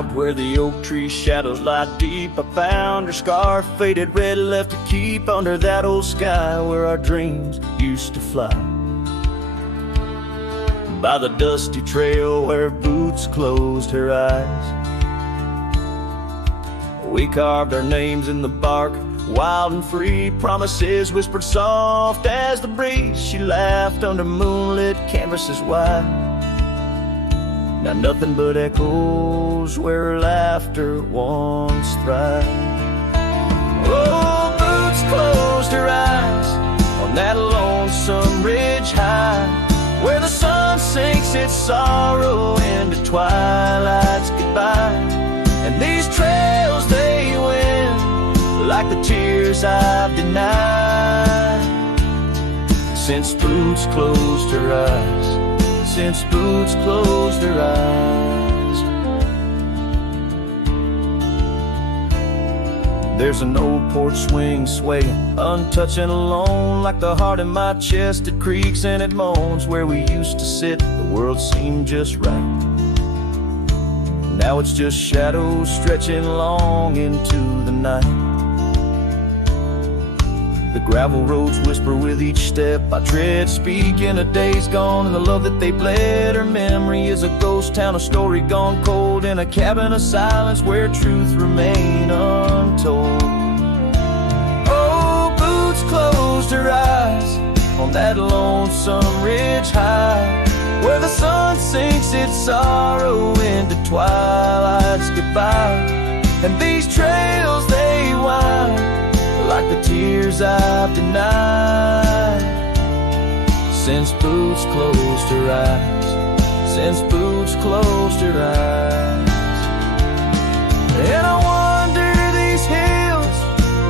Out where the oak tree shadows lie deep, I found her scarf, faded red, left to keep under that old sky where our dreams used to fly. By the dusty trail where her boots closed her eyes, we carved our names in the bark, wild and free, promises whispered soft as the breeze. She laughed under moonlit canvases wide. Now nothing but echoes where her laughter once thrived. Oh, boots closed her eyes on that lonesome ridge high, where the sun sinks its sorrow into twilight's goodbye. And these trails they win like the tears I've denied. Since boots closed her eyes, since boots closed her eyes. There's an old porch swing swaying, untouched and alone, like the heart in my chest. It creaks and it moans. Where we used to sit, the world seemed just right. Now it's just shadows stretching long into the night. The gravel roads whisper with each step I tread, speaking of days gone and the love that they bled. Her memory is a ghost town, a story gone cold, in a cabin of silence where truth remain untold. Oh, boots closed her eyes on that lonesome ridge high, where the sun sinks its sorrow into twilight's goodbye. And these trails they wind like the tears I've denied. Since boots closed her eyes, since boots closed her eyes. And I wander these hills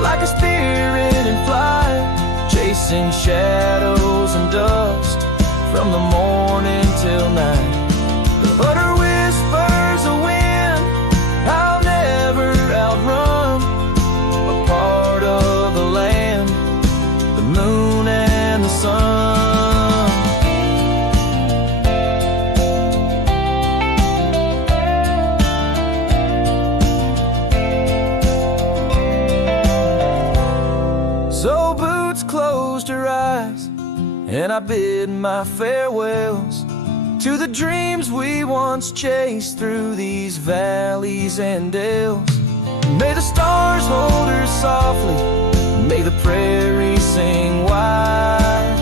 like a spirit in flight, chasing shadows and dust from the morning till night. But her whispers a wind I'll never outrun, a part of the land, the moon and the sun. So boots closed her eyes, and I bid my farewells to the dreams we once chased through these valleys and dales. May the stars hold her softly, may the prairie sing wide,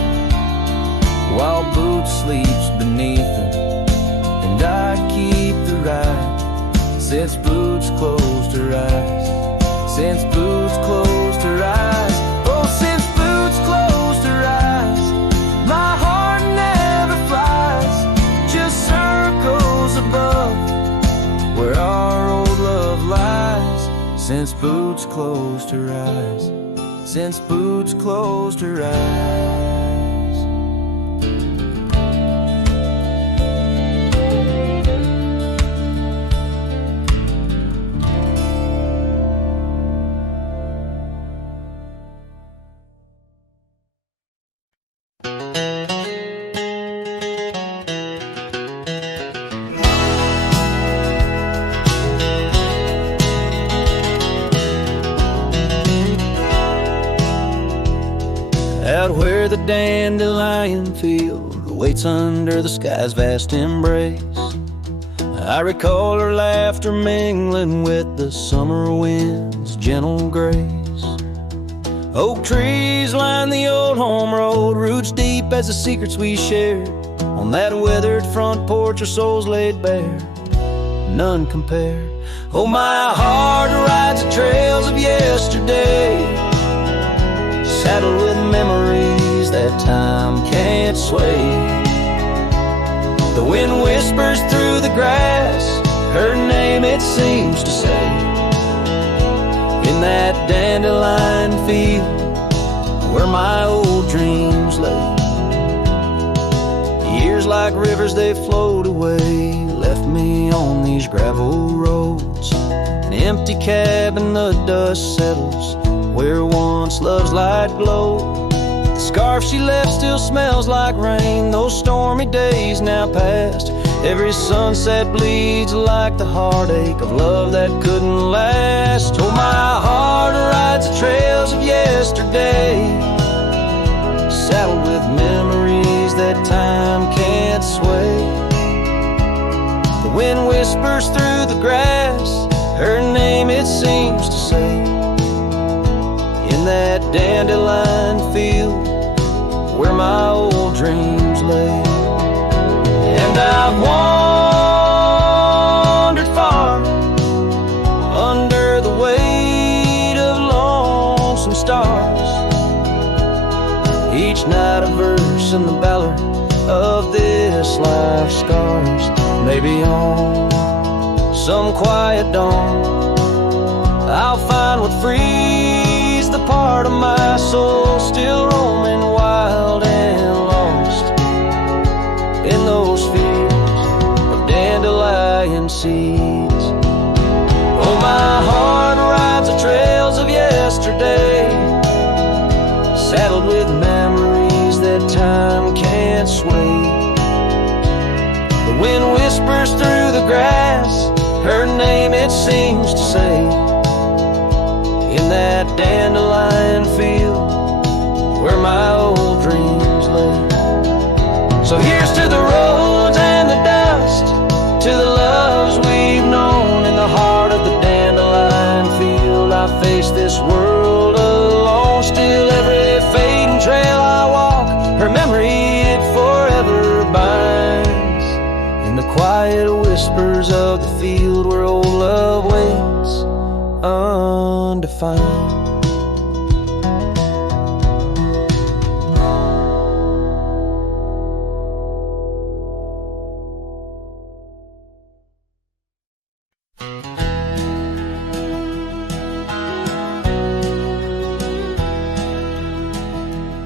while boots sleeps beneath them, and I keep the ride. Since boots closed her eyes, since boots closed her eyes. Oh, since boots closed her eyes, my heart never flies, just circles above where our old love lies. Since boots closed her eyes, since boots closed her eyes. Out where the dandelion field waits under the sky's vast embrace, I recall her laughter mingling with the summer wind's gentle grace. Oak trees line the old home road, roots deep as the secrets we shared. On that weathered front porch, our souls laid bare, none compared. Oh, my heart rides the trails of yesterday, saddled with memories that time can't sway. The wind whispers through the grass, her name it seems to say, in that dandelion field where my old dreams lay. Years like rivers they flowed away, left me on these gravel roads. An empty cabin, the dust settles where once love's light glowed. The scarf she left still smells like rain, those stormy days now past, Every sunset bleeds like the heartache of love that couldn't last. Oh, my heart rides the trails of yesterday, saddled with memories that time can't sway. The wind whispers through the grass, her name it seems to say, in that dandelion field where my old dreams lay. And I've wandered far under the weight of lonesome stars, each night a verse in the ballad of this life's scars. Maybe on some quiet dawn I'll find what frees the part of my soul still roaming wild and lost in those fields of dandelion seeds. Oh, my heart rides the trails of yesterday, saddled with memories that time can't sway. The wind whispers through the grass, her name it seems to say, in that dandelion field where my old dreams lay. So here's to the roads and the dust, to the loves we've known in the heart of the dandelion field. I face this world alone, still every fading trail I walk, her memory it forever binds in the quiet whispers of the field where old love waits undefined.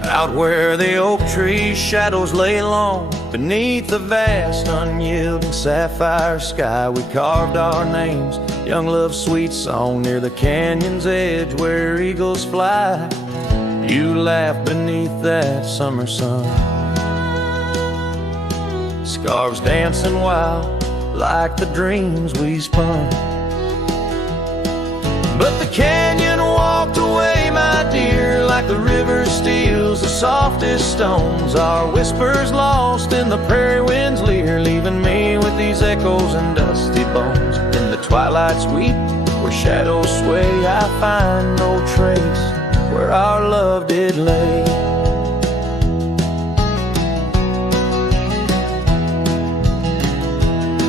Out where the oak tree's shadows lay long, beneath the vast unyielding sapphire sky, we carved our names, young love's sweet song, near the canyon's edge where eagles fly. You laughed beneath that summer sun, scarves dancing wild like the dreams we spun. But the canyon walked away, my dear, like the river steals the softest stones. Our whispers lost in the prairie wind's leer, leaving me with these echoes and dusty bones. In the twilight sweep, where shadows sway, I find no trace where our love did lay.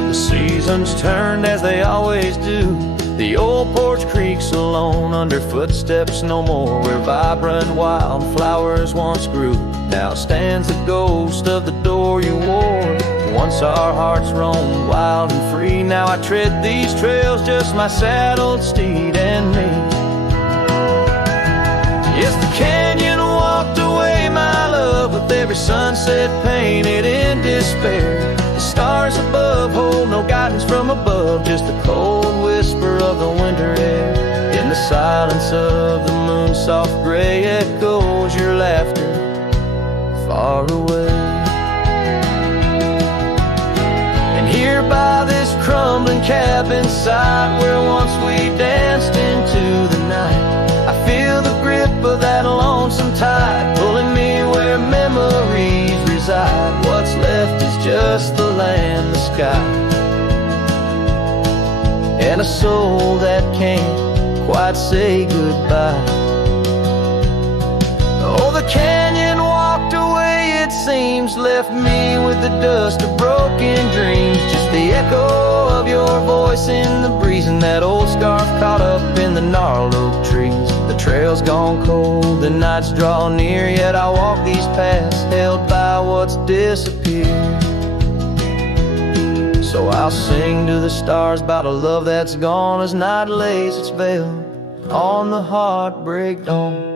The seasons turned as they always do, the old porch creaks alone under footsteps no more, where vibrant wildflowers once grew. Now stands the ghost of the door you wore. Once our hearts roamed wild and free, now I tread these trails, just my saddled steed and me. Yes, the canyon walked away, my love, with every sunset painted in despair. The stars above hold no guidance from above, just the cold whisper of the winter air. In the silence of the moon's soft gray echoes your laughter far away. And here by this crumbling cabin site, where once we danced into the night, I feel the grip of that lonesome tide pulling me where memories reside. What's left is just the land, the sky, and a soul that can't quite say goodbye. Oh, the canyon walked away, it seems, left me with the dust of broken dreams, just the echo of your voice in the breeze, and that old scarf caught up in the gnarled oak trees. The trail's gone cold, the nights draw near, yet I walk these paths held by what's disappeared. So I'll sing to the stars about a love that's gone as night lays its veil on the heartbreak dawn.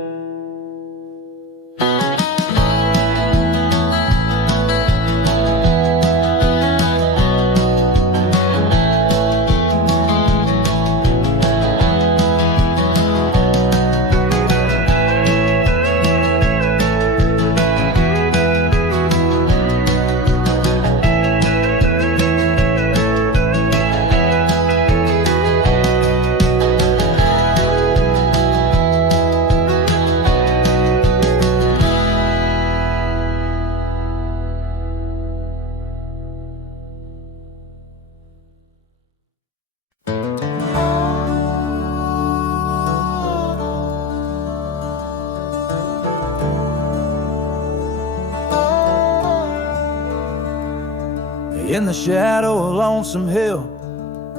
In the shadow of Lonesome Hill,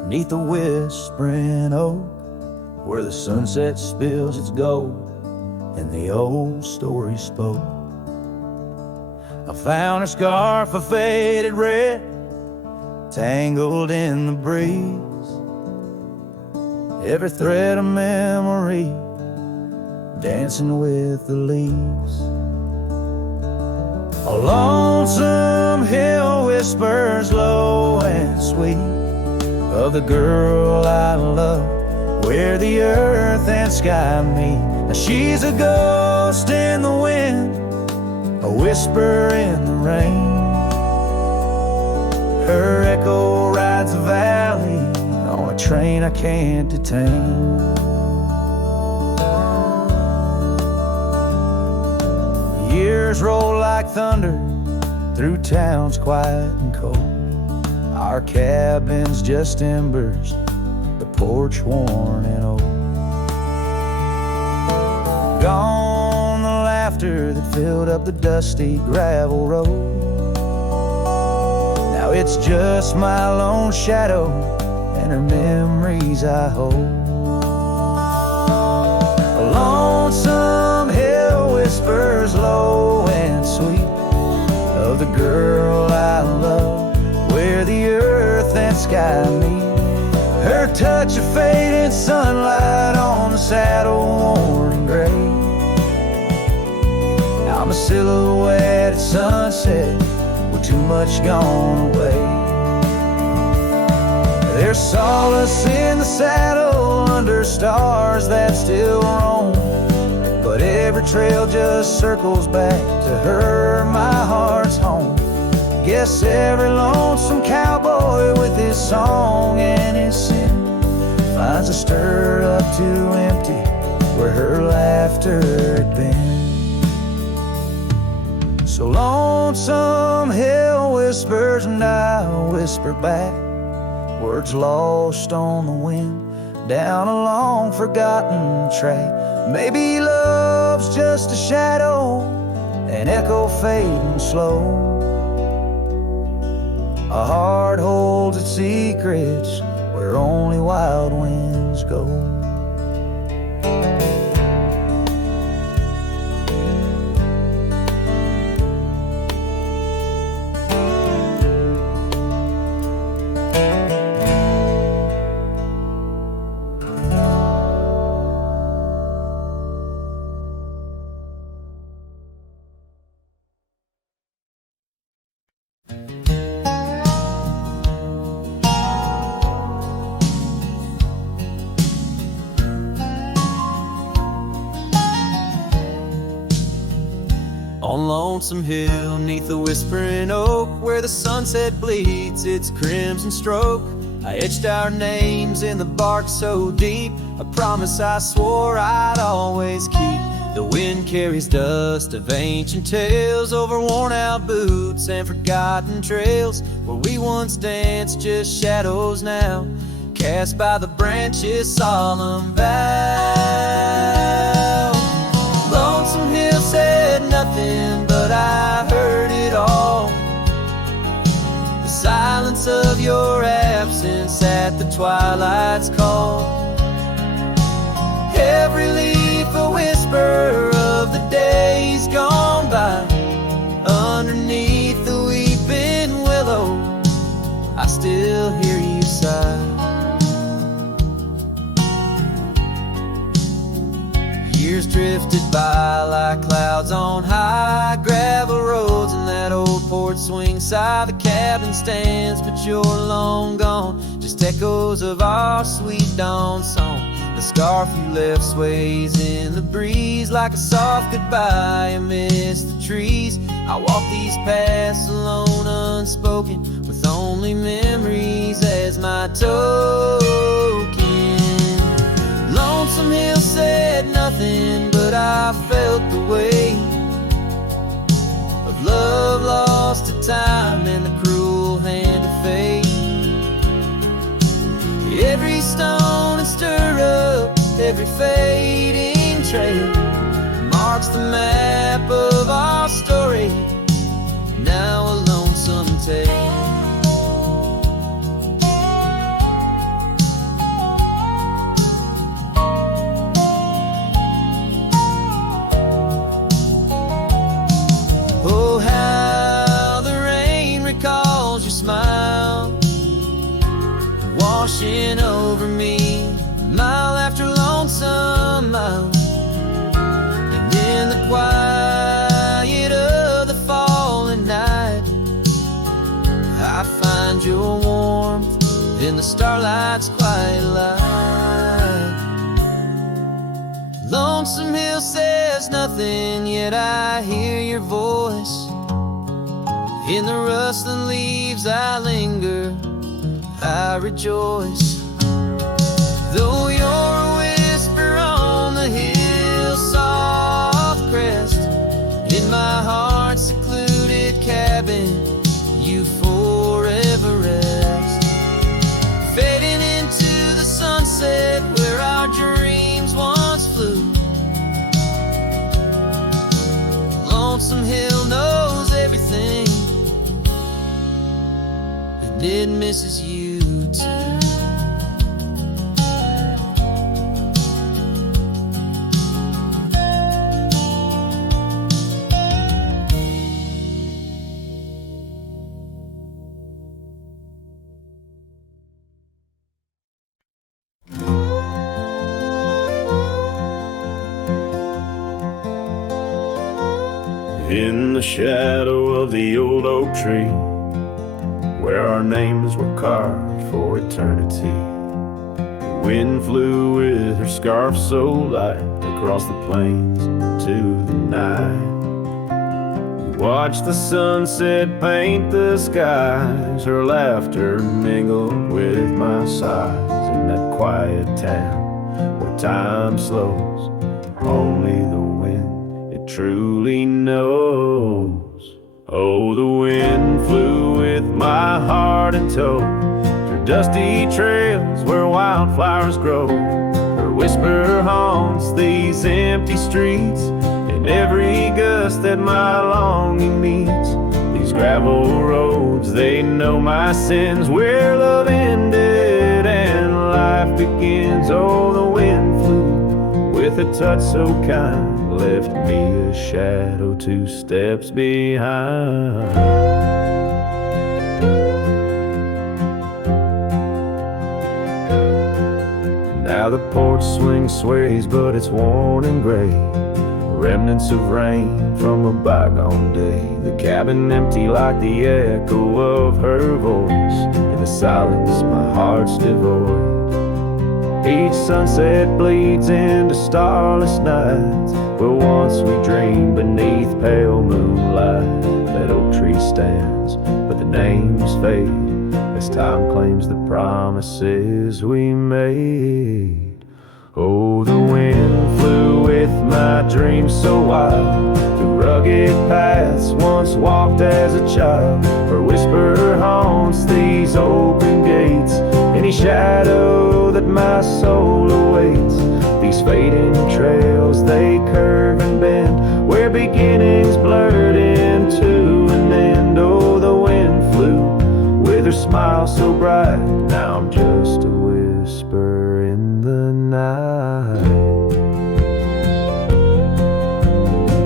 neath the whispering oak, where the sunset spills its gold and the old story spoke. I found a scarf of faded red, tangled in the breeze, every thread of memory dancing with the leaves. A lonesome hill whispers low and sweet of the girl I love, where the earth and sky meet. Now she's a ghost in the wind, a whisper in the rain. Her echo rides the valley on a train I can't detain. Years roll like thunder through towns quiet and cold. Our cabin's just embers, the porch worn and old. Gone the laughter that filled up the dusty gravel road. Now it's just my lone shadow and her memories I hold. A lonesome hill whispers low and sweet of the girl I love, where the earth and sky meet. Her touch of fading sunlight on the saddle worn and gray. I'm a silhouette at sunset with too much gone away. There's solace in the saddle under stars that still roam, but every trail just circles back to her, my heart's home. Guess every lonesome cowboy with his song and his sin finds a stirred up too empty where her laughter had been. So lonesome hill whispers and I whisper back, words lost on the wind down a long forgotten track. Maybe love's just a shadow, an echo fading slow. A heart holds its secrets where only wild winds go. On Lonesome Hill, neath the whispering oak, where the sunset bleeds its crimson stroke, I etched our names in the bark so deep, a promise I swore I'd always keep. The wind carries dust of ancient tales over worn-out boots and forgotten trails, where we once danced just shadows now, cast by the branches' solemn vow. Lonesome Hill said nothing, but I heard it all. The silence of your absence at the twilight's call. Every leaf a whisper of the days gone by. Underneath the weeping willow, I still hear you sigh. Years drifted by like clouds on high, gravel roads and that old porch swing side. The cabin stands, but you're long gone, just echoes of our sweet dawn song. The scarf you left sways in the breeze like a soft goodbye amidst the trees. I walk these paths alone, unspoken, with only memories as my token. Lonesome Hill said nothing, but I felt the weight of love lost to time and the cruel hand of fate. Every stone and stirrup, every fading trail marks the map of our story, now a lonesome tale. washing over me, mile after lonesome mile. And in the quiet of the falling night, I find your warmth in the starlight's quiet light. Lonesome Hill says nothing, yet I hear your voice. In the rustling leaves I linger, I rejoice. Though you're a whisper on the hill's soft crest, in my heart's secluded cabin you forever rest. Fading into the sunset where our dreams once flew. Lonesome Hill knows everything, and it misses you too. In the shadow of the old oak tree, where our names were carved for eternity, the wind flew with her scarf so light across the plains to the night. We watched the sunset paint the skies, her laughter mingled with my sighs. In that quiet town where time slows, only the wind it truly knows. Oh, the wind flew with my heart in tow, through dusty trails where wildflowers grow. Her whisper haunts these empty streets, in every gust that my longing meets. These gravel roads, they know my sins, where love ended and life begins. Oh, the wind flew with a touch so kind, left me a shadow 2 steps behind. Now the porch swing sways, but it's worn and gray, remnants of rain from a bygone day. The cabin empty like the echo of her voice, in the silence my heart's devoid. Each sunset bleeds into starless nights, where once we dreamed beneath pale moonlight. That oak tree stands, but the names fade as time claims the promises we made. Oh, the wind flew with my dreams so wild, through rugged paths once walked as a child. Her whisper haunts these open gates, any shadow that my soul awaits. These fading trails, they curve and bend, where beginnings blurred into an end. Oh, the wind flew with her smile so bright, now I'm just a whisper in the night.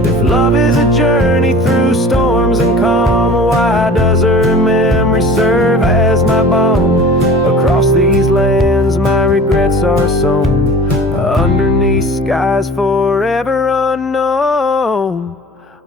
If love is a journey through storms and calm, why does her memory serve as my balm? Across these lands my regrets are sown, underneath skies forever unknown.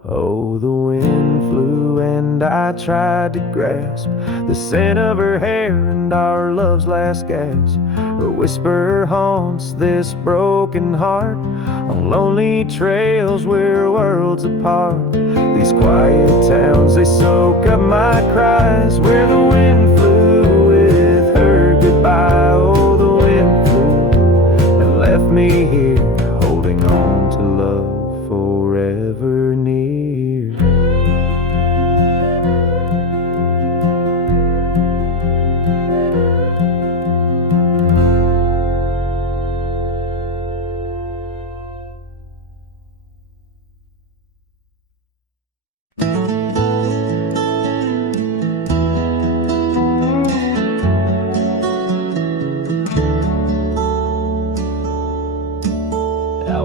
Oh, the wind flew and I tried to grasp the scent of her hair and our love's last gasp. Her whisper haunts this broken heart, on lonely trails we're worlds apart. These quiet towns, they soak up my cries, where the wind flew with her goodbye. Oh, the wind flew and left me here, holding on to love forever near.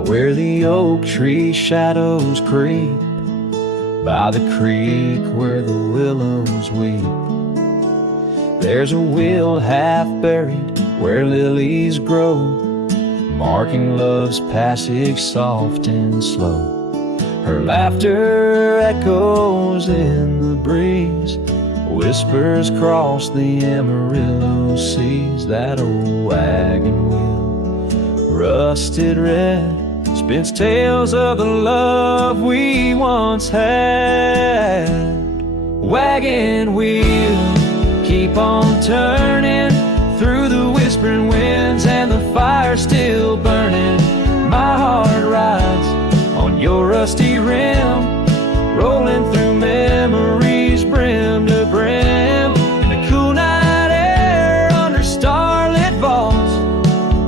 Where the oak tree shadows creep, by the creek where the willows weep, there's a wheel half buried where lilies grow, marking love's passage soft and slow. Her laughter echoes in the breeze, whispers cross the Amarillo seas. That old wagon wheel, rusted red, spins tales of the love we once had. Wagon wheel, keep on turning through the whispering winds, and the fire still burning. My heart rides on your rusty rim, rolling through memories brim to brim. In the cool night air under starlit vaults,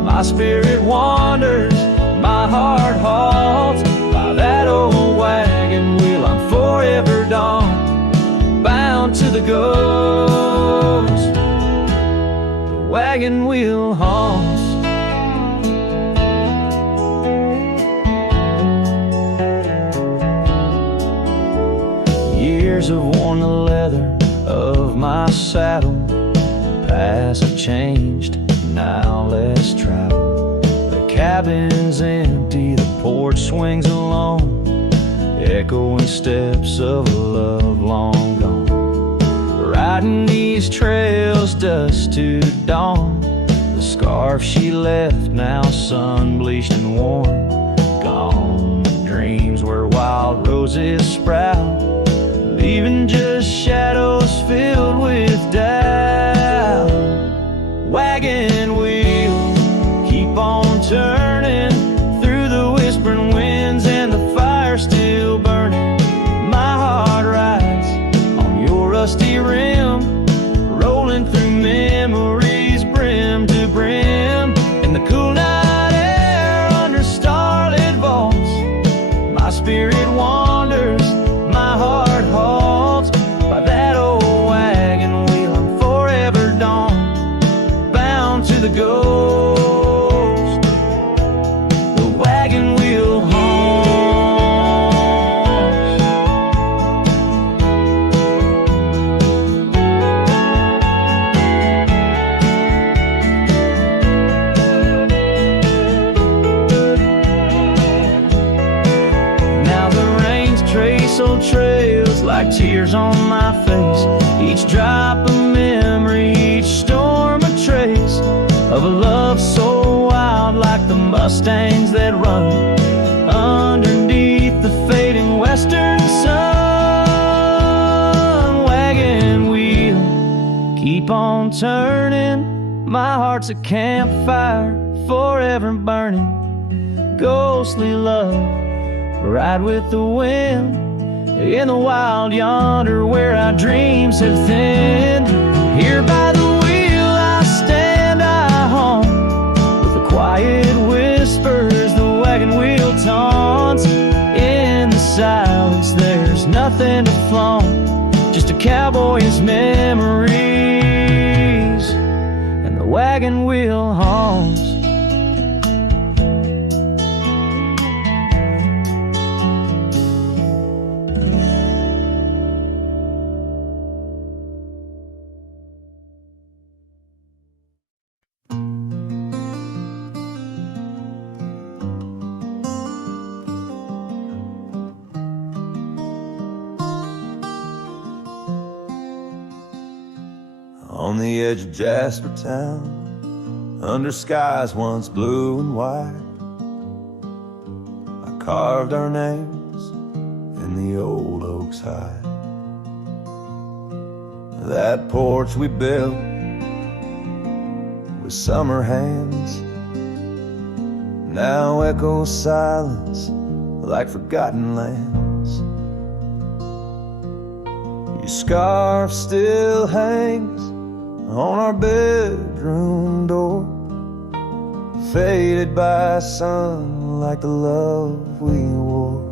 my spirit wanders, my heart halts. By that old wagon wheel I'm forever dawn, bound to the ghost. The wagon wheel haunts. Years have worn the leather of my saddle, paths have changed, now let's travel. The cabin's empty, the porch swings alone, echoing steps of a love long gone. Riding these trails dusk to dawn, the scarf she left now sun-bleached and worn. Gone the dreams where wild roses sprout, leaving just shadows filled with doubt. Wagon wheel, keep on turning through the whispering winds, and the fire still burning. My heart rides on your rusty rim, rolling through memories brim to brim. In the cool night air under starlit vaults, my spirit wanders, my heart halts. By that old wagon wheel I'm forever dawn, bound to the ghost. The wagon wheel haunts. Now the rains trace old trails like tears on my face, each drop a memory, each storm a trace of a love so wild, like the mustangs that run underneath the fading western sun. Wagon wheel, keep on turning, my heart's a campfire forever burning. Ghostly love, ride with the wind in the wild yonder where our dreams have thinned. Here by the wheel I stand, I haunt with the quiet whispers the wagon wheel taunts. In the silence there's nothing to flaunt, just a cowboy's memories, and the wagon wheel haunts. On the edge of Jasper Town, under skies once blue and white, I carved our names in the old oak's hide. That porch we built with summer hands now echoes silence like forgotten lands. Your scarf still hangs on our bedroom door, faded by sun like the love we wore.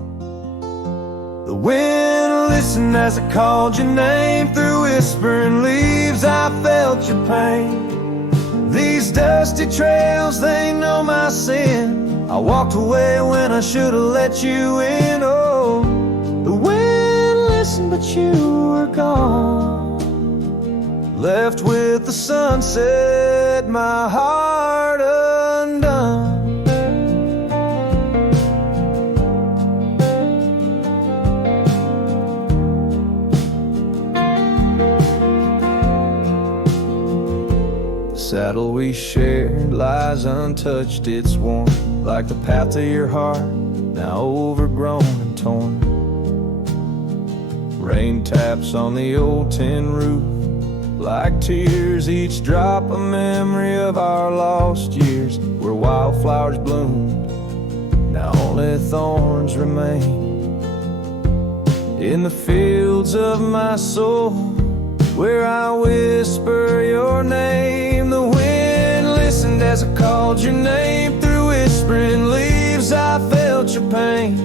The wind listened as I called your name through whispering leaves. I felt your pain. These dusty trails, they know my sin. I walked away when I should have let you in. Oh, the wind listened, but you were gone, left with the sunset my heart undone. The saddle we shared lies untouched, it's worn like the path to your heart, now overgrown and torn. Rain taps on the old tin roof like tears, each drop a memory of our lost years, where wildflowers bloomed, now only thorns remain. In the fields of my soul, where I whisper your name, the wind listened as I called your name. Through whispering leaves I felt your pain.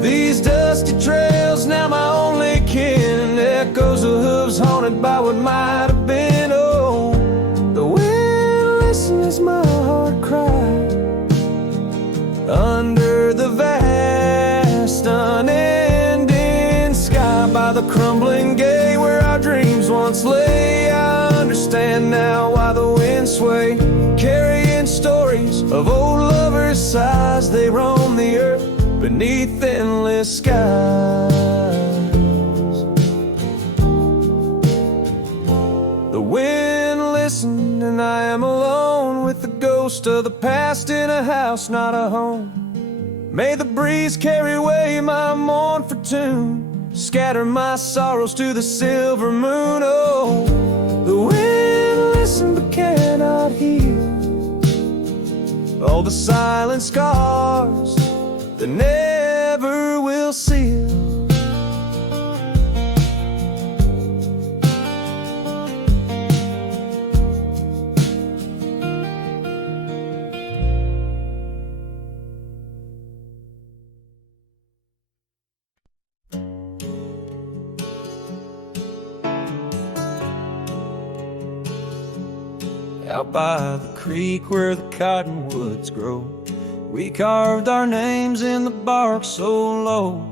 These dusty trails now my only kin, echoes of hooves haunted by what might have been. Oh, the wind listened as my heart cried under the vast unending sky, by the crumbling gate where our dreams once lay. I understand now why the wind swayed, carrying stories of old lovers' sighs. They roam the earth beneath endless skies. The wind listened and I am alone, with the ghost of the past in a house, not a home. May the breeze carry away my mournful tune, scatter my sorrows to the silver moon. Oh, the wind listened but cannot heal all the silent scars that never will seal. Out by the creek where the cottonwoods grow, we carved our names in the bark so low.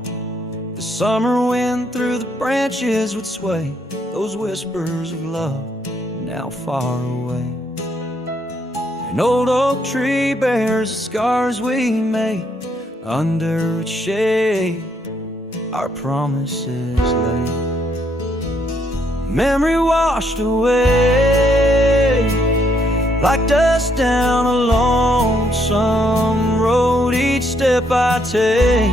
The summer wind through the branches would sway those whispers of love now far away. An old oak tree bears the scars we made, under its shade our promises lay. Memory washed away like dust down a lonesome road. Each step I take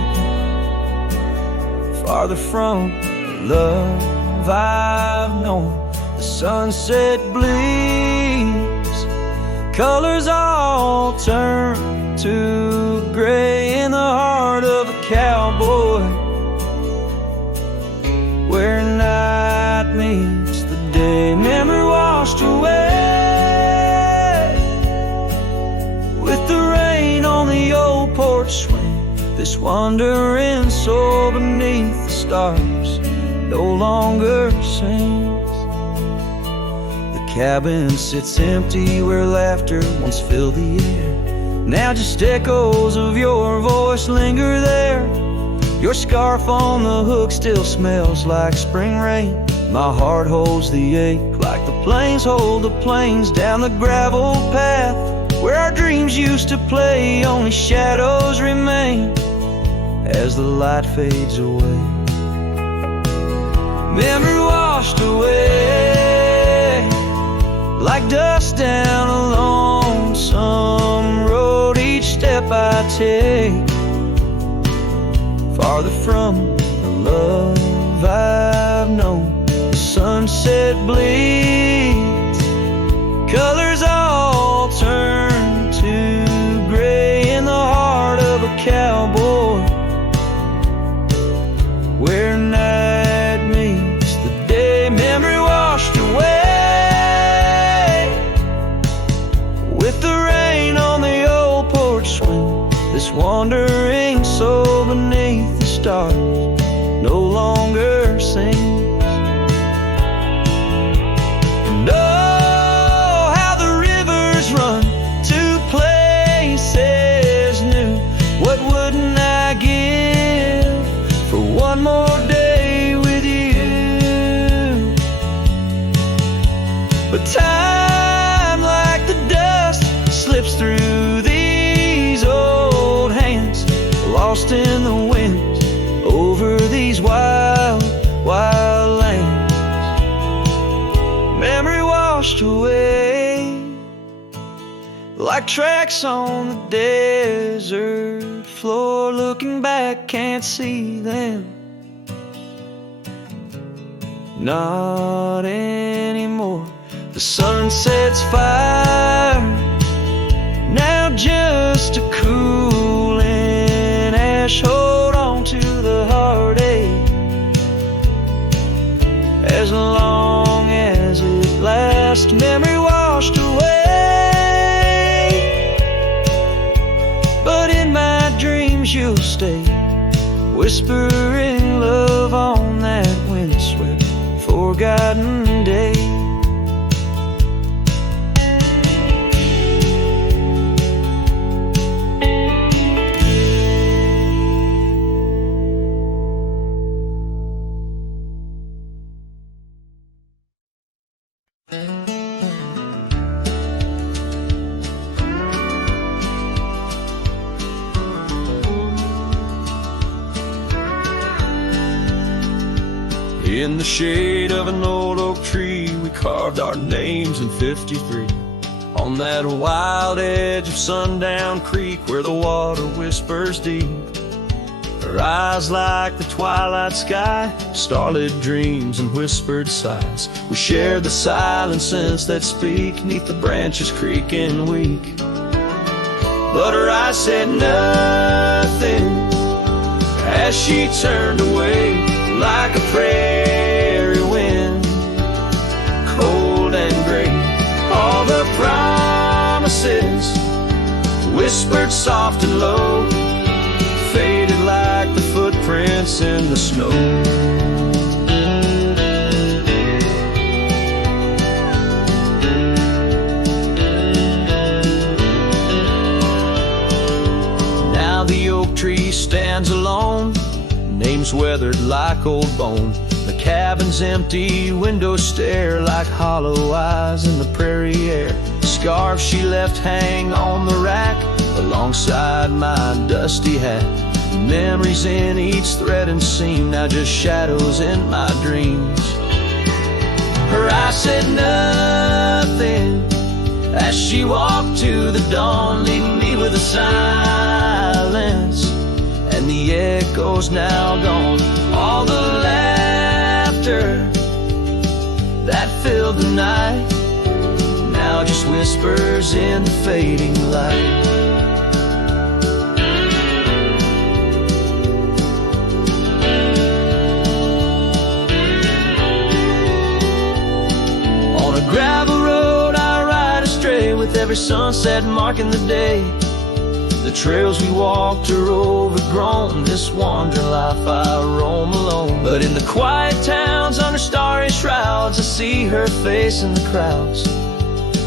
farther from the love I've known. The sunset bleeds, colors all turn to gray in the heart of a cowboy, where night meets the day. Memory washed away with the rain on the old porch swing. This wandering soul beneath the stars no longer sings. The cabin sits empty where laughter once filled the air. Now just echoes of your voice linger there. Your scarf on the hook still smells like spring rain. My heart holds the ache like the plains hold the plains. Down the gravel path where our dreams used to play, only shadows remain as the light fades away. Memory washed away like dust down a lonesome road. Each step I take farther from the love I've known. The sunset bleeds, colors all turn to gray in the heart of a cowboy, where night meets the day. Memory washed away with the rain on the old porch swing. This wandering soul beneath the stars no longer sings. And oh, how the rivers run to places new. What wouldn't I give for one more day with you? But time, like the washed away, like tracks on the desert floor. Looking back, can't see them, not anymore. The sunset's fire, now just a cooling ash. Hold on to the heartache as long as it lasts. Memory washed away, but in my dreams you'll stay, whispering love on that windswept forgotten day. In the shade of an old oak tree, we carved our names in '53. On that wild edge of Sundown Creek, where the water whispers deep. Her eyes like the twilight sky, starlit dreams and whispered sighs. We shared the silent scents that speak neath the branches creaking weak. But her eyes said nothing as she turned away, like a prairie wind, cold and gray. All the promises, whispered soft and low, faded like the footprints in the snow. Now the oak tree stands alone, names weathered like old bone. The cabin's empty, windows stare like hollow eyes in the prairie air. The scarf she left hang on the rack alongside my dusty hat. Memories in each thread and seam, now just shadows in my dreams. Her eyes said nothing as she walked to the dawn, leaving me with a silence and the echoes now gone. All the laughter that filled the night now just whispers in the fading light. On a gravel road I ride astray, with every sunset marking the day. The trails we walked are overgrown, this wandering life I roam alone. But in the quiet towns under starry shrouds, I see her face in the crowds.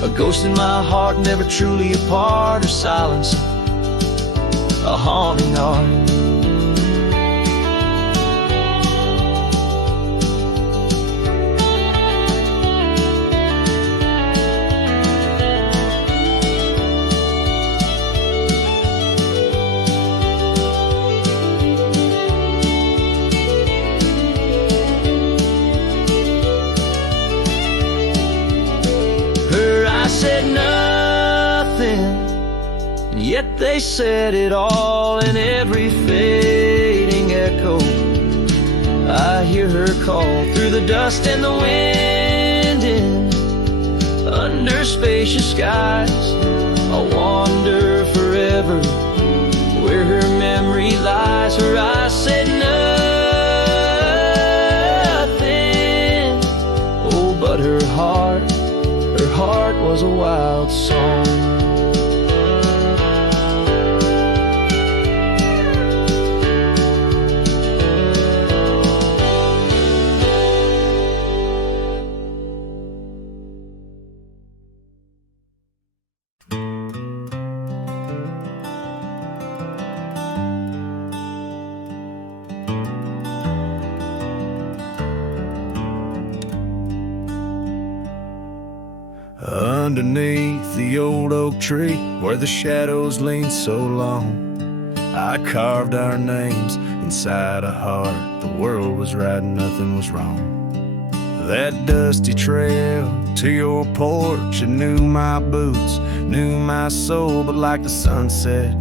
A ghost in my heart, never truly apart. Her silence, a haunting heart. Said nothing, yet they said it all. In every fading echo I hear her call, through the dust and the wind, in under spacious skies. I'll wander forever where her memory lies. Her eyes said nothing, oh, but her heart was a wild song. Underneath the old oak tree, where the shadows leaned so long, I carved our names inside a heart. The world was right and nothing was wrong. that dusty trail to your porch. And knew my boots, knew my soul, but like the sunset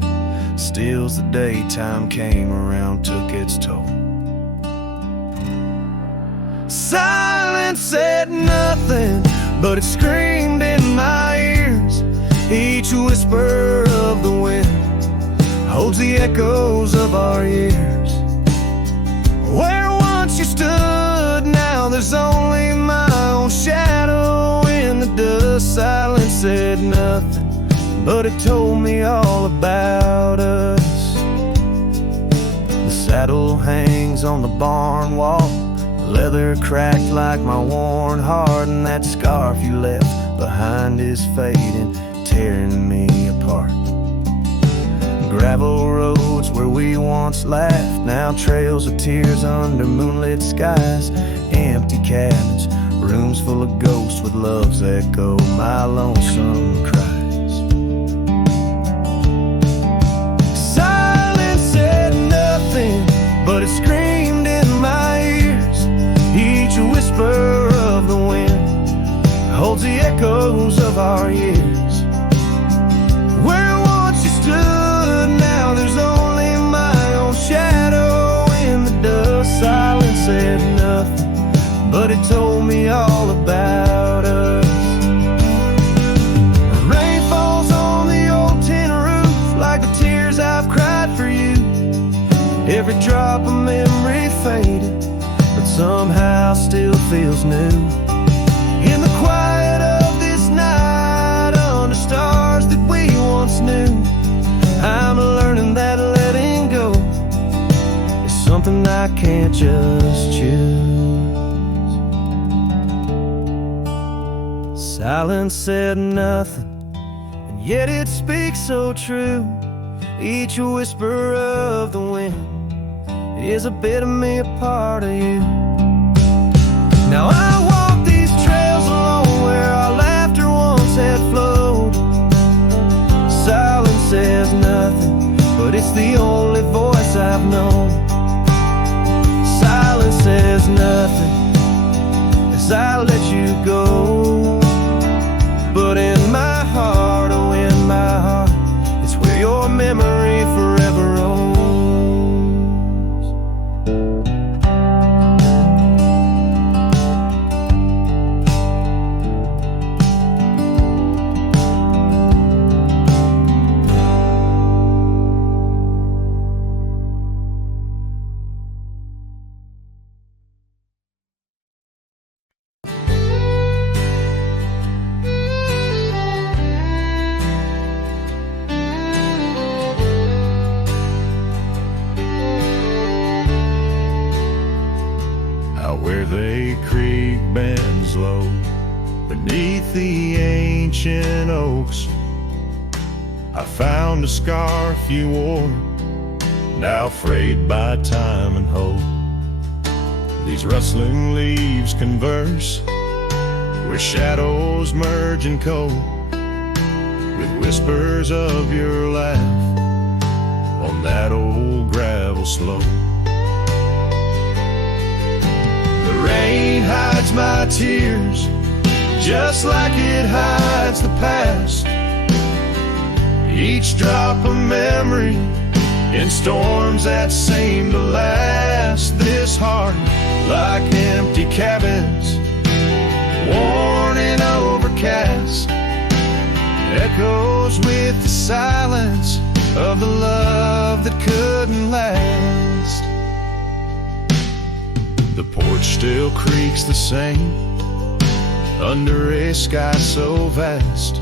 steals the daytime came around, took its toll. Silence said nothing, but it screamed in my ears. Each whisper of the wind holds the echoes of our years. Where once you stood, now there's only my own shadow in the dust. Silence said nothing, but it told me all about us. The saddle hangs on the barn wall, leather cracked like my worn heart, and that scarf you left behind is fading, tearing me apart. Gravel roads where we once laughed, now trails of tears under moonlit skies. Empty cabins, rooms full of ghosts with love's echo, my lonesome cries. Silence said nothing, but it screamed in my ears. Each whisper of the wind holds the echoes of our years. Where once you stood, now there's only my own shadow in the dust. Silence said nothing, but it told me all about us. Rain falls on the old tin roof like the tears I've cried for you. Every drop of memory faded, but somehow still feels new. In the quiet of this night, under stars that we once knew, I'm learning that letting go is something I can't just choose. Silence said nothing, and yet it speaks so true. Each whisper of the wind is a bit of me, a part of you. Now I walk these trails alone where our laughter once had flowed. Silence says nothing, but it's the only voice I've known. Silence says nothing as I let you go. But in my heart, oh in my heart, it's where your memory forever owns. Where they creek bends low beneath the ancient oaks, I found a scarf you wore, now frayed by time and hope. These rustling leaves converse where shadows merge and cope, with whispers of your laugh on that old gravel slope. Rain hides my tears just like it hides the past. Each drop of memory in storms that seem to last. This heart, like empty cabins, worn and overcast, echoes with the silence of the love that couldn't last. The porch still creaks the same under a sky so vast,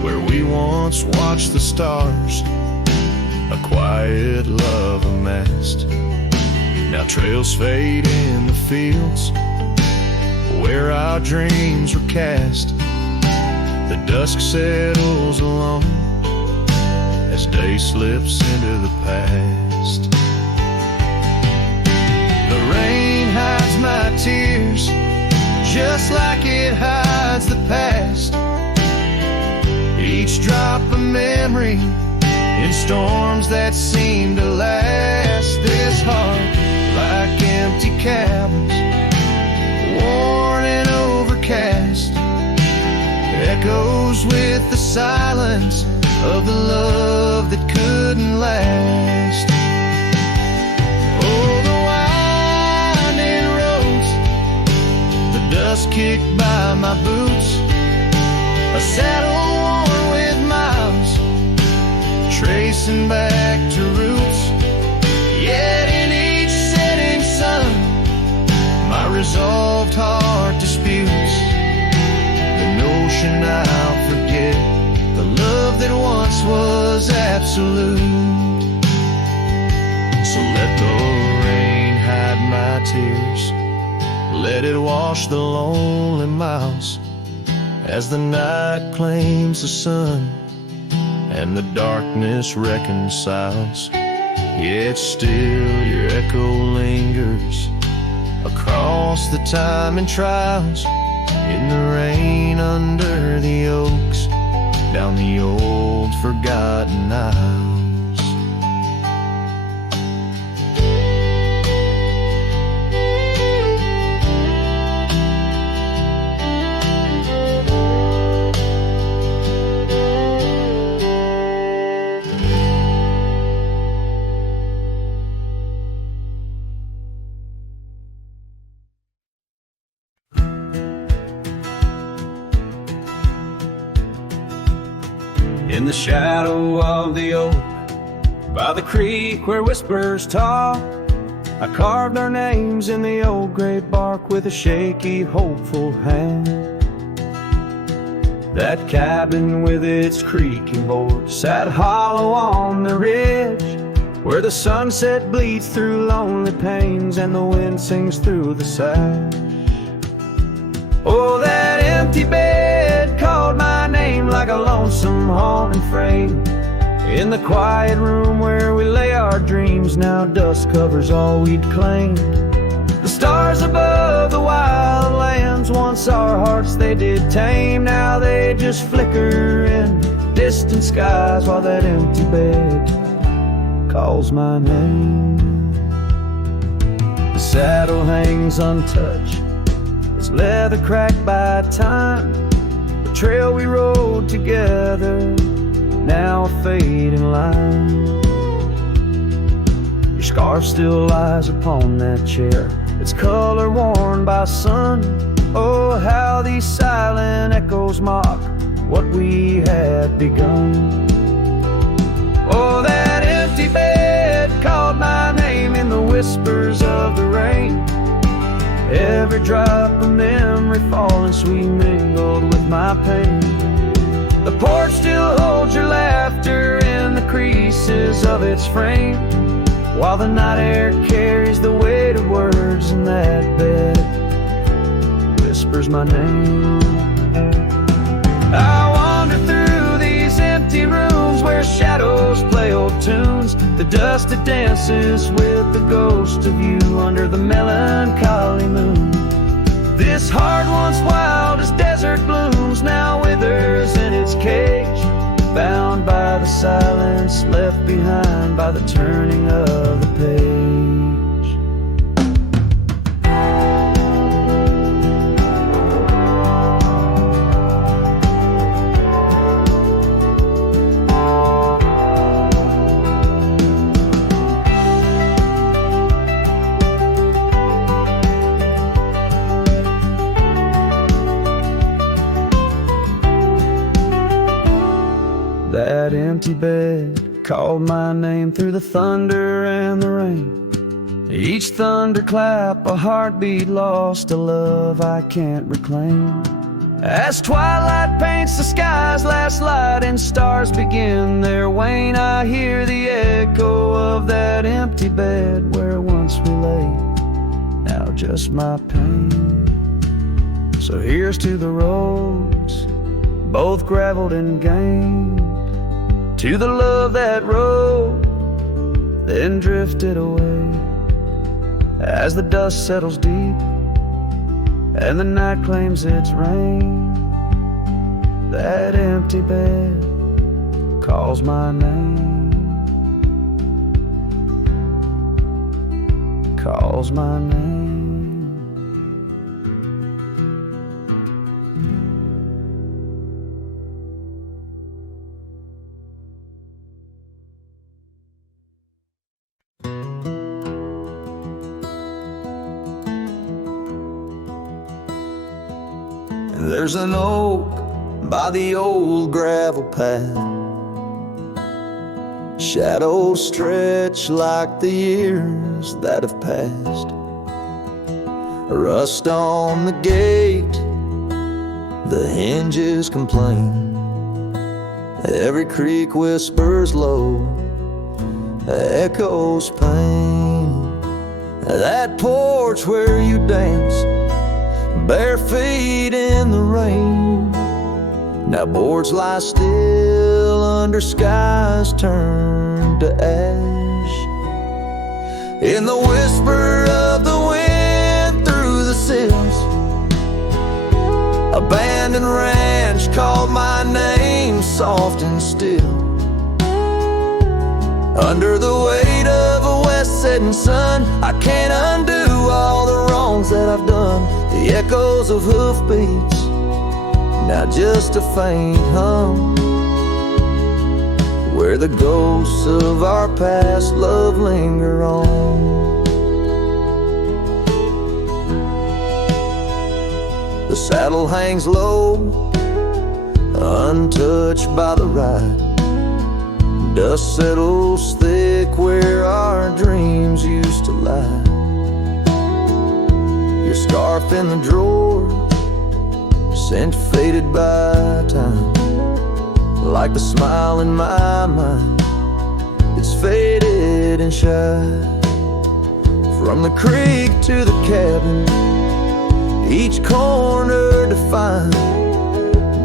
where we once watched the stars, a quiet love amassed. Now trails fade in the fields where our dreams were cast. The dusk settles alone as day slips into the past. The rain hides my tears just like it hides the past. Each drop of memory in storms that seem to last. This heart, like empty cabins, warm echoes with the silence of the love that couldn't last. Oh, the winding roads, the dust kicked by my boots, a saddle worn with miles, tracing back to roots. Yet in each setting sun, my resolved heart disputes the notion I'll forget the love that once was absolute. So let the rain hide my tears, let it wash the lonely miles, as the night claims the sun and the darkness reconciles. Yet still your echo lingers across the time and trials, in the rain under the oaks, down the old forgotten aisles. In the shadow of the oak, by the creek where whispers talk, I carved our names in the old gray bark with a shaky, hopeful hand. That cabin with its creaking board sat hollow on the ridge, where the sunset bleeds through lonely panes and the wind sings through the sash. Oh, that empty bed called my name like a lonesome haunted frame. In the quiet room where we lay our dreams, now dust covers all we'd claimed. The stars above the wild lands, once our hearts they did tame, now they just flicker in distant skies while that empty bed calls my name. The saddle hangs untouched, its leather cracked by time. The trail we rode together, now a fading line. Your scarf still lies upon that chair, its color worn by sun. Oh, how these silent echoes mock what we had begun. Oh, that empty bed called my name in the whispers of the rain. Every drop of memory falling sweet mingled with my pain. The porch still holds your laughter in the creases of its frame, while the night air carries the weight of words, and that bed whispers my name. I wander through these empty rooms where shadows play old tunes, the dust that dances with the ghost of you under the melancholy moon. This heart once wild as desert blooms now withers in its cage, bound by the silence left behind by the turning of the page. That empty bed called my name through the thunder and the rain. Each thunderclap a heartbeat lost, a love I can't reclaim. As twilight paints the sky's last light and stars begin their wane, I hear the echo of that empty bed where once we lay, now just my pain. So here's to the roads, both graveled and gained, to the love that rode, then drifted away. As the dust settles deep and the night claims its reign, that empty bed calls my name, calls my name. There's an oak by the old gravel path. Shadows stretch like the years that have passed. Rust on the gate, the hinges complain. Every creak whispers low, echoes pain. That porch where you dance, bare feet in the rain. Now boards lie still under skies turned to ash. In the whisper of the wind through the sills, abandoned ranch called my name soft and still. Under the weight of a west setting sun, I can't undo all the wrongs that I've done. The echoes of hoofbeats, now just a faint hum, where the ghosts of our past love linger on. The saddle hangs low, untouched by the ride. Dust settles thick where our dreams used to lie. Your scarf in the drawer, scent faded by time. Like the smile in my mind, it's faded and shy. From the creek to the cabin, each corner defined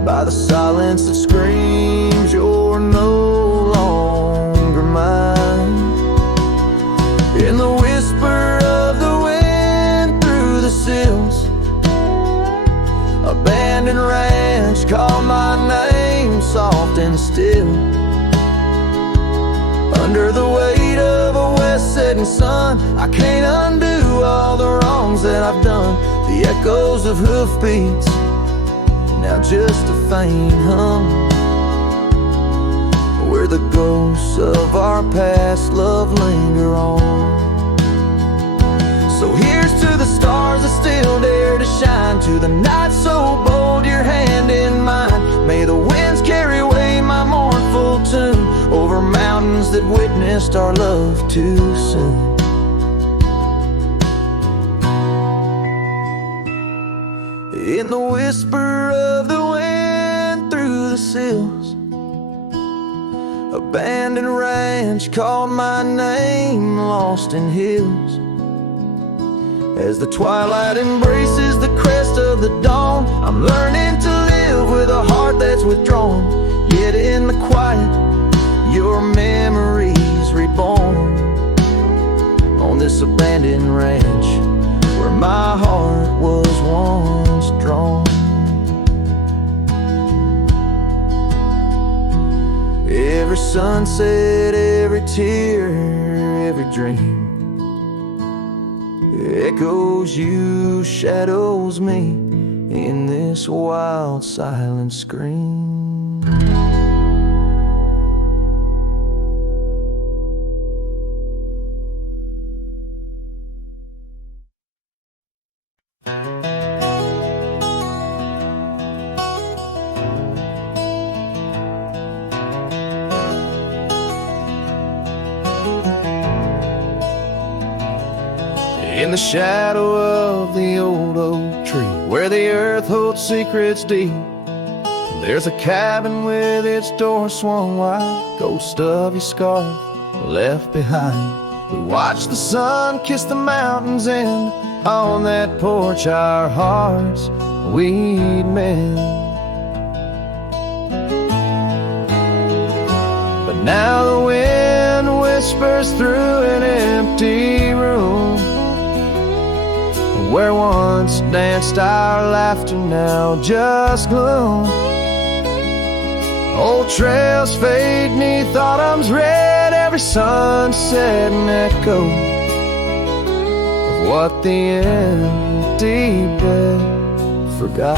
by the silence that screams you're no longer mine. In the whisper of the wind through the sills, abandoned ranch call my name soft and still. Under the weight of a west setting sun, I can't undo all the wrongs that I've done. The echoes of hoofbeats, now just a faint hum, where the ghosts of our past love linger on. So here's to the stars that still dare to shine, to the night so bold your hand in mine. May the winds carry away my mournful tune over mountains that witnessed our love too soon. In the whisper of the wind through the sills, abandoned ranch called my name lost in hills. As the twilight embraces the crest of the dawn, I'm learning to live with a heart that's withdrawn. Yet in the quiet, your memories reborn. On this abandoned ranch, where my heart was once drawn. Every sunset, every tear, every dream echoes you, shadows me in this wild silent scream. In the shadow of the old oak tree, where the earth holds secrets deep, there's a cabin with its door swung wide, ghost of your scarf left behind. We watched the sun kiss the mountains, and on that porch our hearts we'd mend. But now the wind whispers through an empty room, where once danced our laughter, now just gloom. Old trails fade neath autumn's red, every sunset an echo of what the empty bed forgot.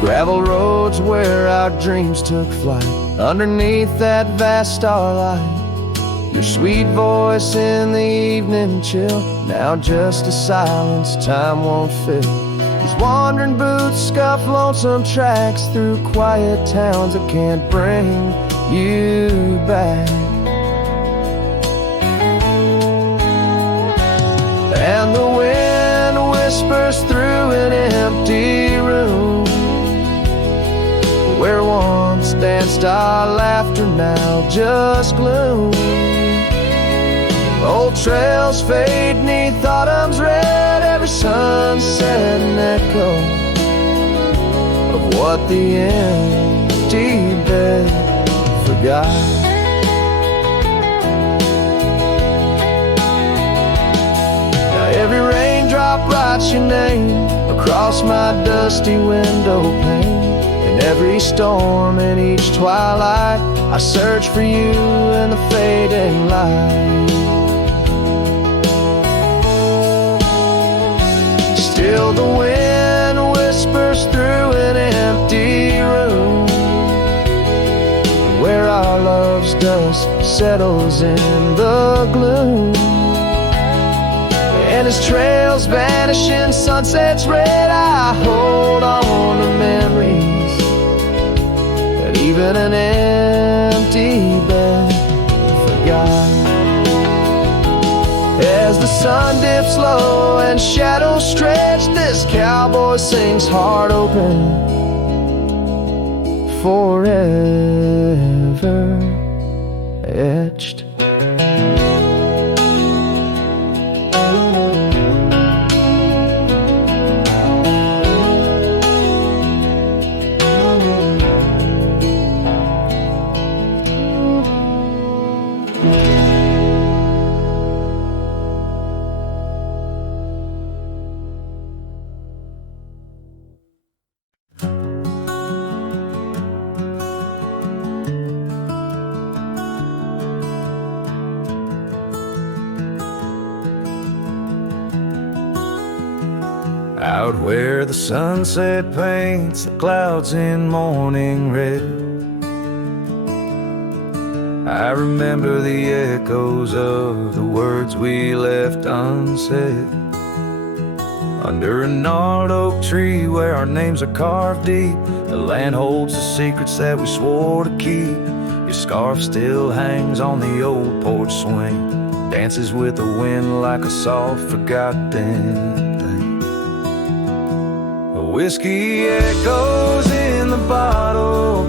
Gravel roads where our dreams took flight, underneath that vast starlight, Your sweet voice in the evening chill, now just a silence time won't fill. These wandering boots scuff lonesome tracks through quiet towns that can't bring you back. And the wind whispers through an empty room, where once danced our laughter, now just gloom. Old trails fade neath autumn's red, every sunset an echo of what the empty bed forgot. Now every raindrop writes your name across my dusty window pane. In every storm, in each twilight, I search for you in the fading light. Still the wind whispers through an empty room, where our love's dust settles in the gloom. And as trails vanish in sunset's red, I hold on to memories that even an empty bed forgot. As the sun dips low and shadows stretch, this cowboy sings heart open, forever etched. Out where the sunset paints the clouds in morning red, I remember the echoes of the words we left unsaid. Under a gnarled oak tree where our names are carved deep, the land holds the secrets that we swore to keep. Your scarf still hangs on the old porch swing, dances with the wind like a soft forgotten thing. Whiskey echoes in the bottle,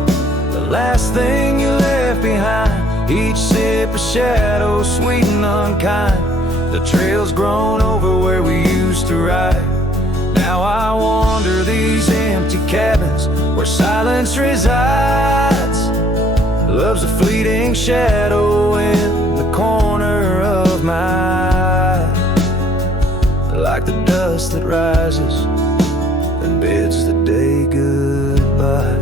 the last thing you left behind. Each sip a shadow, sweet and unkind. The trail's grown over where we used to ride. Now I wander these empty cabins where silence resides. Love's a fleeting shadow in the corner of my eye, like the dust that rises and bids the day goodbye.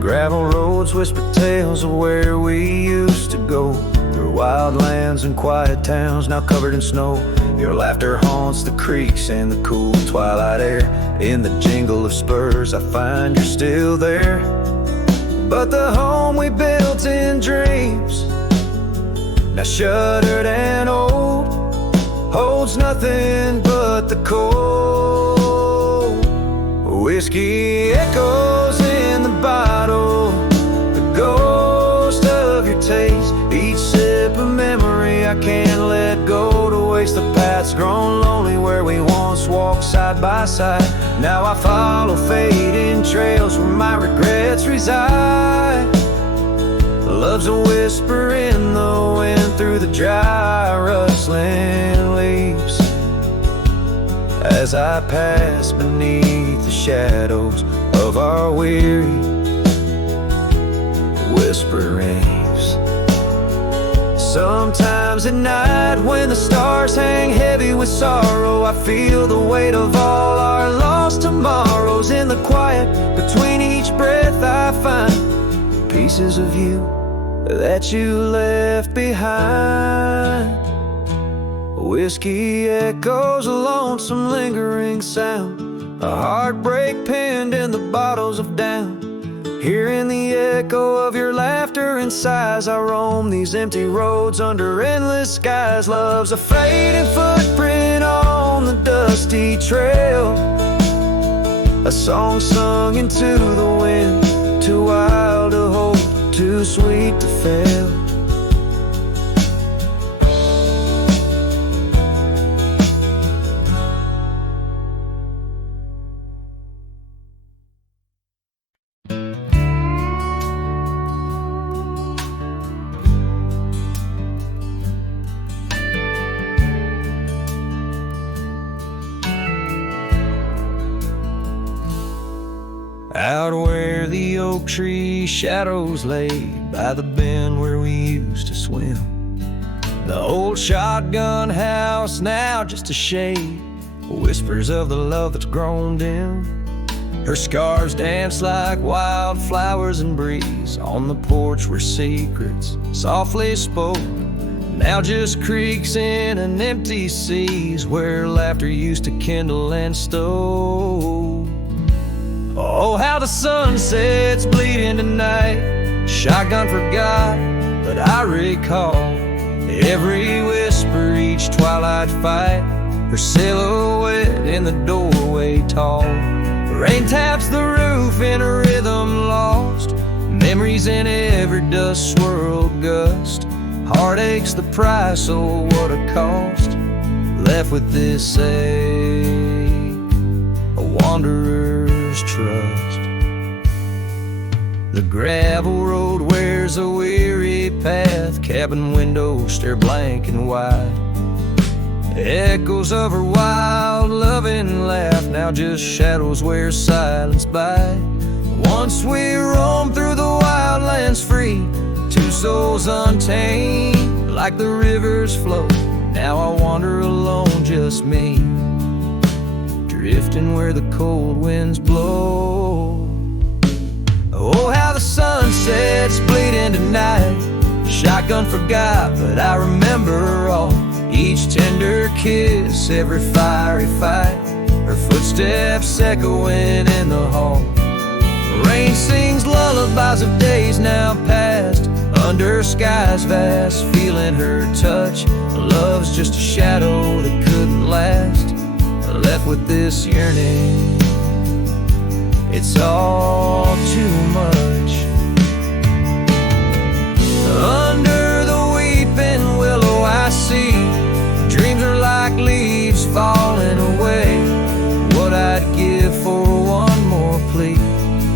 Gravel roads whisper tales of where we used to go, through wild lands and quiet towns now covered in snow. Your laughter haunts the creeks and the cool twilight air. In the jingle of spurs I find you're still there. But the home we built in dreams, now shuttered and old, holds nothing but the cold. Whiskey echoes in the bottle, the ghost of your taste. Each sip a memory I can't let go, to waste the paths grown lonely where we once walked side by side. Now I follow fading trails where my regrets reside. Love's a whisper in the wind through the dry rustling leaves, as I pass beneath the shadows of our weary whisperings. Sometimes at night when the stars hang heavy with sorrow, I feel the weight of all our lost tomorrows. In the quiet between each breath I find pieces of you that you left behind. Whiskey echoes, a lonesome lingering sound, a heartbreak pinned in the bottles of down. Hearing the echo of your laughter and sighs, I roam these empty roads under endless skies. Love's a fading footprint on the dusty trail, a song sung into the wind, too wild to hold, too sweet to fail. Out where the oak tree shadows lay, by the bend where we used to swim, the old shotgun house now just a shade, whispers of the love that's grown dim. Her scars dance like wildflowers in breeze on the porch where secrets softly spoke, now just creaks in an empty seas where laughter used to kindle and stoke. Oh, how the sunsets bleed into night, shotgun forgot, but I recall every whisper, each twilight fight, her silhouette in the doorway tall. Rain taps the roof in a rhythm lost, memories in every dust swirled gust. Heartache's the price, oh what a cost, left with this ache, a wanderer's trust. The gravel road wears a weary path, cabin windows stare blank and wide. Echoes of her wild loving laugh, now just shadows where silence by. Once we roamed through the wildlands free, two souls untamed like the rivers flow. Now I wander alone, just me, drifting where the cold winds blow. Oh, how the sunsets bleed into night, shotgun forgot, but I remember all. Each tender kiss, every fiery fight, her footsteps echoing in the hall. Rain sings lullabies of days now past, under skies vast, feeling her touch. Love's just a shadow that couldn't last, left with this yearning, it's all too much. Under the weeping willow I see, dreams are like leaves falling away. What I'd give for one more plea,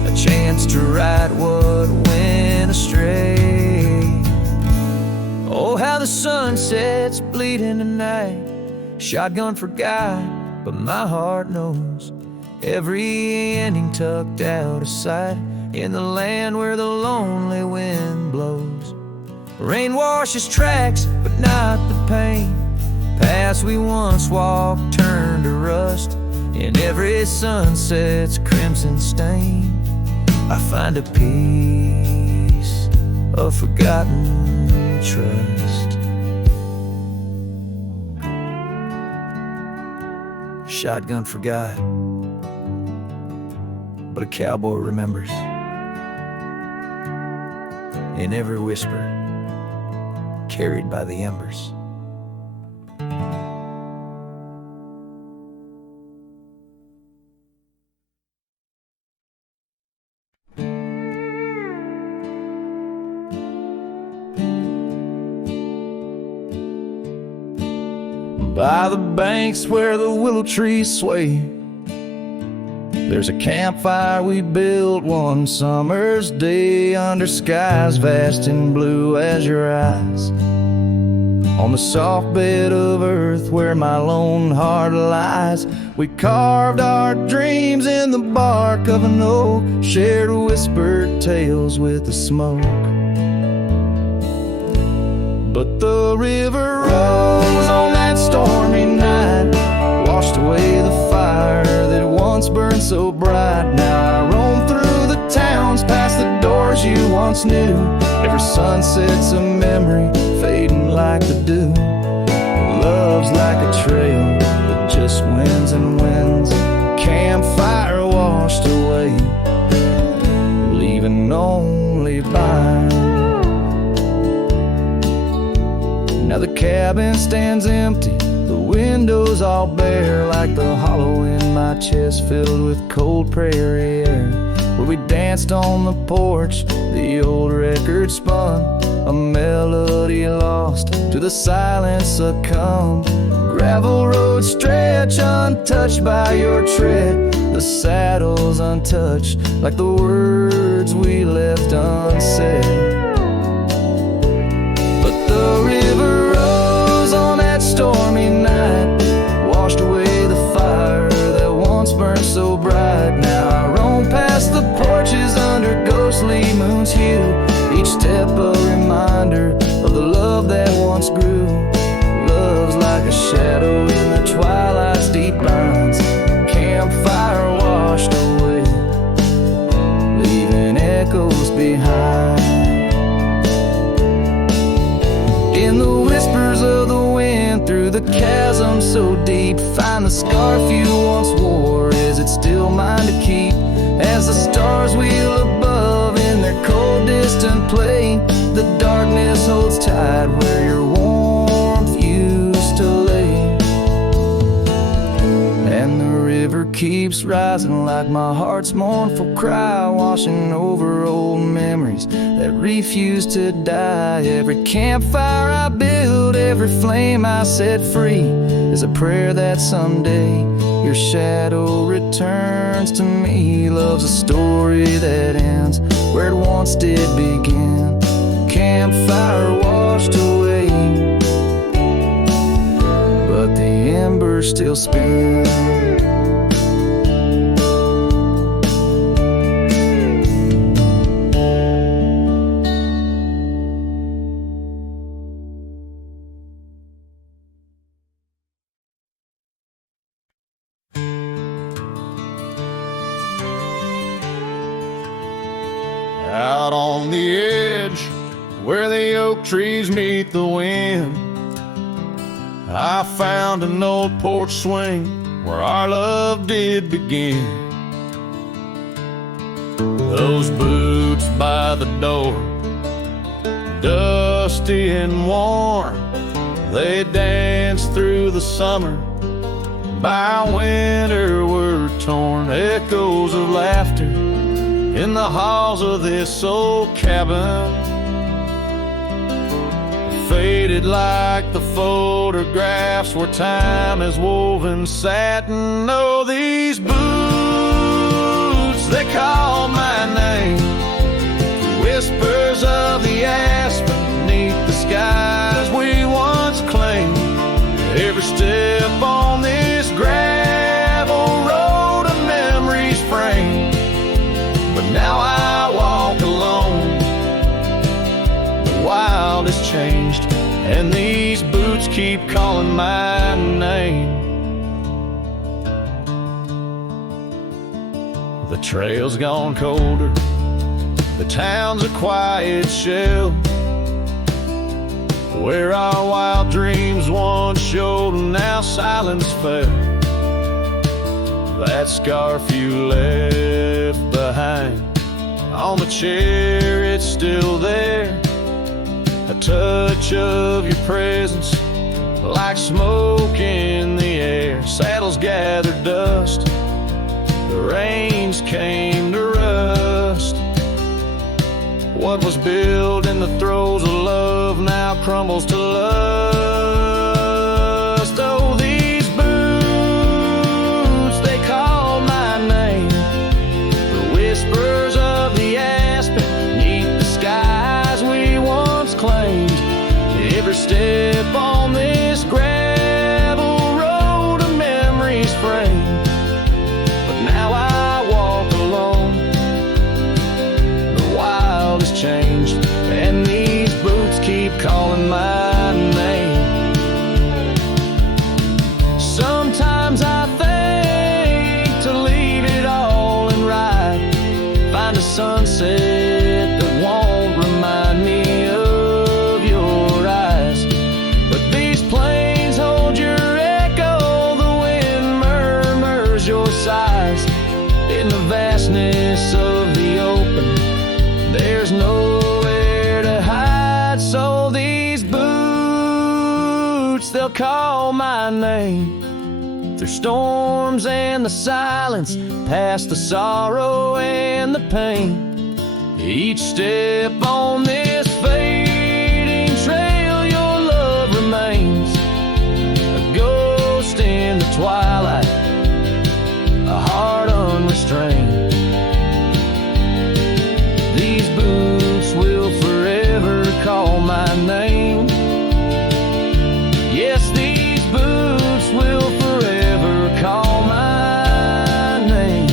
a chance to right what went astray. Oh, how the sunsets bleed into night, shotgun forgot, but my heart knows every ending tucked out of sight, in the land where the lonely wind blows. Rain washes tracks, but not the pain. Paths we once walked turn to rust, in every sunset's crimson stain. I find a peace of forgotten trust. Shotgun forgot, but a cowboy remembers, in every whisper carried by the embers. By the banks where the willow trees sway, there's a campfire we built one summer's day, under skies vast and blue as your eyes. On the soft bed of earth where my lone heart lies, we carved our dreams in the bark of an oak, shared whispered tales with the smoke. But the river rose on that stormy night, washed away the fire that once burned so bright. Now I roam through the towns, past the doors you once knew. Every sunset's a memory, fading like the dew. Love's like a trail that just wins and wins. Campfire washed away, leaving only vines. Now the cabin stands empty, the windows all bare, like the hollow in my chest filled with cold prairie air. Where we danced on the porch, the old record spun, a melody lost to the silence succumbed. Gravel roads stretch untouched by your tread, the saddles untouched like the words we left unsaid. But the river rose on that stormy night, washed away the fire that once burned so bright. Now I roam past the porches under ghostly moon's hue, each step a reminder of the love that once grew. Love's like a shadow in the twilight's deep lines, campfire washed away, leaving echoes behind. In the whispers of the wind, through the chasm so deep, find the scarf you once wore. Is it still mine to keep? As the stars wheel above in their cold distant play, the darkness holds tight where your warmth used to lay. And the river keeps rising like my heart's mournful cry, washing over old memories that refuse to die. Every campfire I build, every flame I set free, is a prayer that someday your shadow returns to me. Love's a story that ends where it once did begin. Campfire washed away, but the embers still spin. Out on the edge, where the oak trees meet the wind, I found an old porch swing where our love did begin. Those boots by the door, dusty and warm, they danced through the summer, by winter were torn. Echoes of laughter in the halls of this old cabin, faded like the photographs where time has woven satin. Oh, these boots, they call my name, the whispers of the aspen beneath the skies we once claimed. Every step on this gravel road a memory's framed, but now I walk alone. The wild has changed, and these boots keep calling my name. The trail's gone colder, the town's a quiet shell, where our wild dreams once showed and now silence fell. That scarf you left behind on the chair, it's still there, a touch of your presence like smoke in the air. Saddles gathered dust, the reins came to rust. What was built in the throes of love now crumbles to lust. Oh, these boots, they call my name, the whispers of the aspen beneath the skies we once claimed. Every step on this gravel road a memory's framed, but now I walk alone. The wild has changed, and these boots keep calling my lies in the vastness of the open. There's nowhere to hide, so these boots, they'll call my name. Through storms and the silence, past the sorrow and the pain. Each step on this fading trail, your love remains a ghost in the twilight, a heart unrestrained. These boots will forever call my name. Yes, these boots will forever call my name.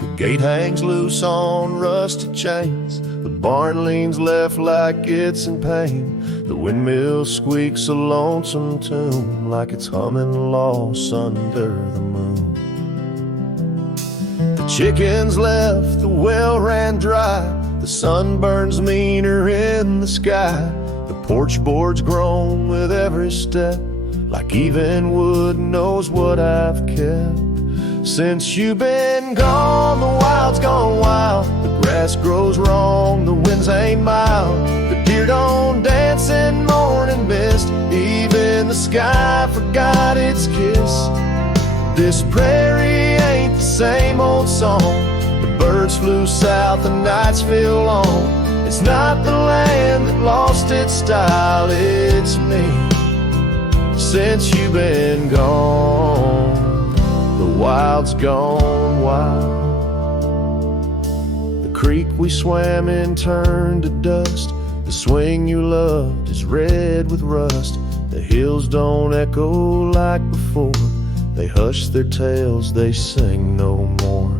The gate hangs loose on rusted chains. The barn leans left like it's in pain. The windmill squeaks a lonesome tune, like it's humming lost under the moon. The chickens left, the well ran dry. The sun burns meaner in the sky. The porch board's grown with every step, like even wood knows what I've kept. Since you've been gone, the wild's gone wild. The grass grows wrong, the winds ain't mild. The deer don't dance in morning mist. Even the sky forgot its kiss. This prairie ain't the same old song. The birds flew south, the nights feel long. It's not the land that lost its style, it's me. Since you've been gone, the wild's gone wild. The creek we swam in turned to dust. The swing you loved is red with rust. The hills don't echo like before. They hush their tales, they sing no more.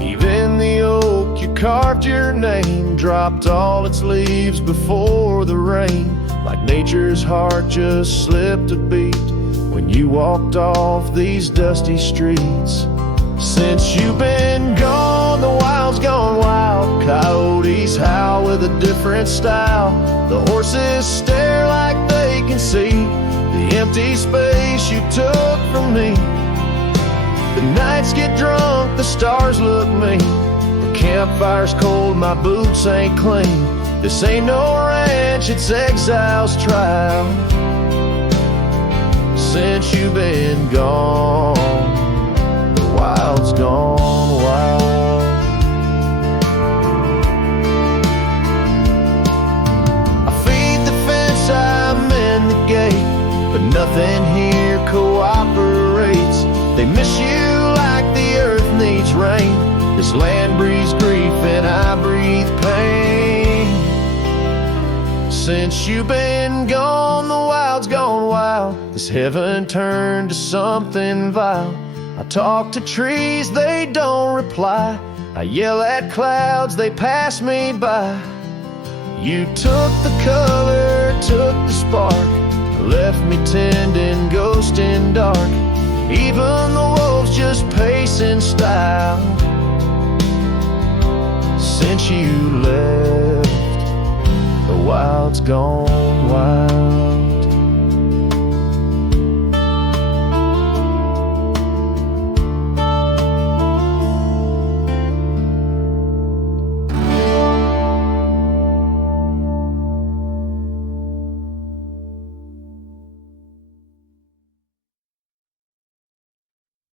Even the oak you carved your name dropped all its leaves before the rain. Like nature's heart just slipped a beat when you walked off these dusty streets. Since you've been gone, the wild's gone wild. Coyotes howl with a different style. The horses stare like they can see the empty space you took from me. The nights get drunk, the stars look mean. The campfire's cold, my boots ain't clean. This ain't no ranch, it's exile's trial. Since you've been gone, the wild's gone wild. I feed the fence, I mend the gate, but nothing here cooperates. They miss you like the earth needs rain. This land breathes grief and I breathe pain. Since you've been gone, the wild's gone wild. This heaven turned to something vile. I talk to trees, they don't reply. I yell at clouds, they pass me by. You took the color, took the spark, left me tending ghost in dark. Even the wolves just pace in style. Since you left, the wild's gone wild.